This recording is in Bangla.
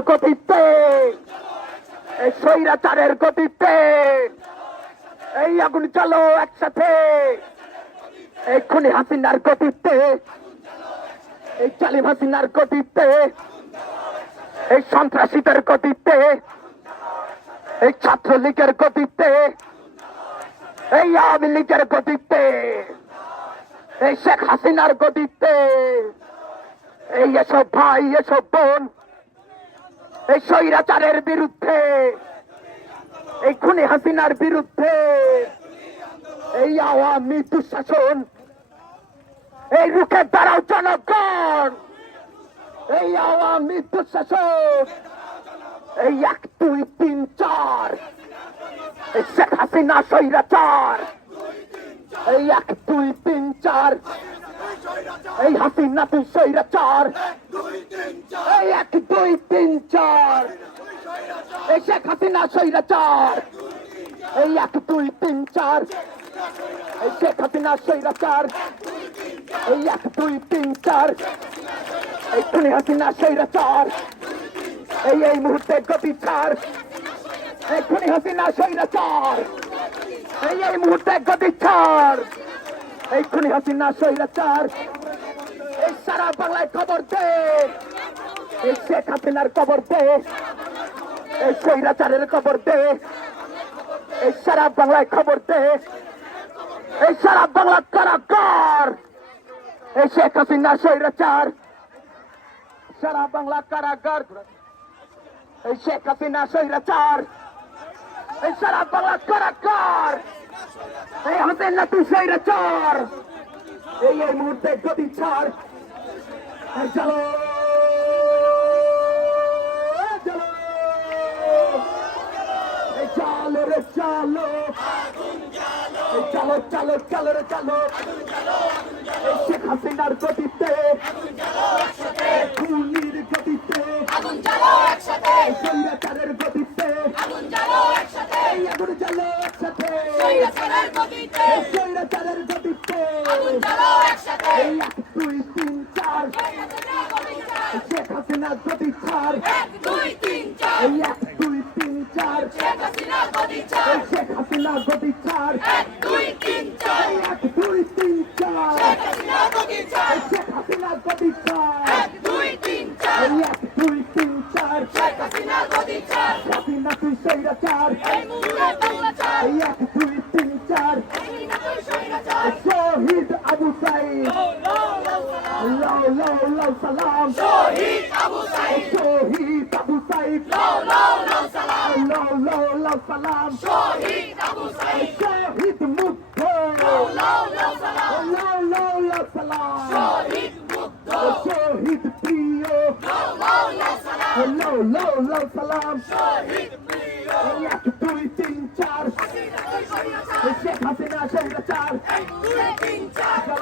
গতিতে। এই স্বৈরাচারের গতিতে। এই আগুন চলো একসাথে। এই খুনি হাসিনার গতিতে। এই জালিম হাসিনার গতিতে। এই সন্ত্রাসীদের গতিতে। এই ছাত্রলীগের গতিতে। এই আওয়ামী লীগের গতিতে। এই শেখ হাসিনার গতিতে। এই এসব ভাই, এসব বোন এই স্বৈরাচারের বিরুদ্ধে, এই খুনি হাসিনার বিরুদ্ধে, এই আওয়ামী দুঃশাসন, এই রুখে দাঁড়াও জনগণ, এই আওয়ামী দুঃশাসন, এই এক, দুই, তিন, চার, এই শেখ হাসিনা স্বৈরাচার, এই এক, দুই, তিন, চার, এই হাসিনা তুই স্বৈরাচার, এই এক, দুই চার এই শেখ হাসিনা স্বৈরাচার। এই এক, দুই তিন চার এই শেখ হাসিনা স্বৈরাচার। এই এক, দুই তিন চার এই খুনি হাসিনা স্বৈরাচার। এই এই মুহূর্তে গতি ছাড় এই খুনি হাসিনা স্বৈরাচার। এই এই মুহূর্তে গতি ছাড় এই খুনি হাসিনা স্বৈরাচার। এই সারা বাংলায় খবর দে। এই শেখ হাসিনার খবর দে। এই স্বৈরাচারের খবর দে। এই সারা বাংলায় খবর দে। এই সারা বাংলা কারাগার এই শেখ হাসিনা স্বৈরাচার। সারা বাংলা কারাগার এই শেখ হাসিনা স্বৈরাচার। এই সারা বাংলা কারাগার এই হাসিনা তুই স্বৈরাচার। এই এই মুহূর্তে গতি ছাড়। চলো চলো চলো চলো রে চলো শেখ হাসিনার গতিতে খুনির গতিতে স্বৈরাচারের গতিতে আগুন জ্বালো একসাথে। স্বৈরাচারের গতিতে গতিতে এক দুই তিন চার। গতিতে শেখ হাসিনার গতি ছাড়। এক দুই তিন চার এই এক দুই তিন চার শেখ হাসিনার গতি চার এই শেখ হাসিনার গতি ছাড় এক দুই তিন চার এই এক দুই তিন চার শেখ হাসিনার গতি চার এই শেখ হাসিনার গতি ছাড় এক দুই তিন চার এই এক দুই তিন চার শেখ হাসিনার গতি চার হাসিনা তুই সেইরাচার এই মুহূর্তে বাংলা চার এক দুই তিন চার এই নাটক স্বৈরাচার শহীদ আবু সাইদ লাও লাও লাও সালাম শহীদ আবু সাইদ শহীদ আবু সাইদ লাও লাও লাও সালাম লাও লাও লাও সালাম শহীদ আবু সাইদ শহীদ মুগ্ধ লাও লাও লাও সালাম লাও লাও লাও সালাম শহীদ মুগ্ধ শহীদ প্রিয় লাও লাও লাও সালাম লাও লাও সালাম। এক দুই তিন চার। শেখ হাসিনা তিন চার।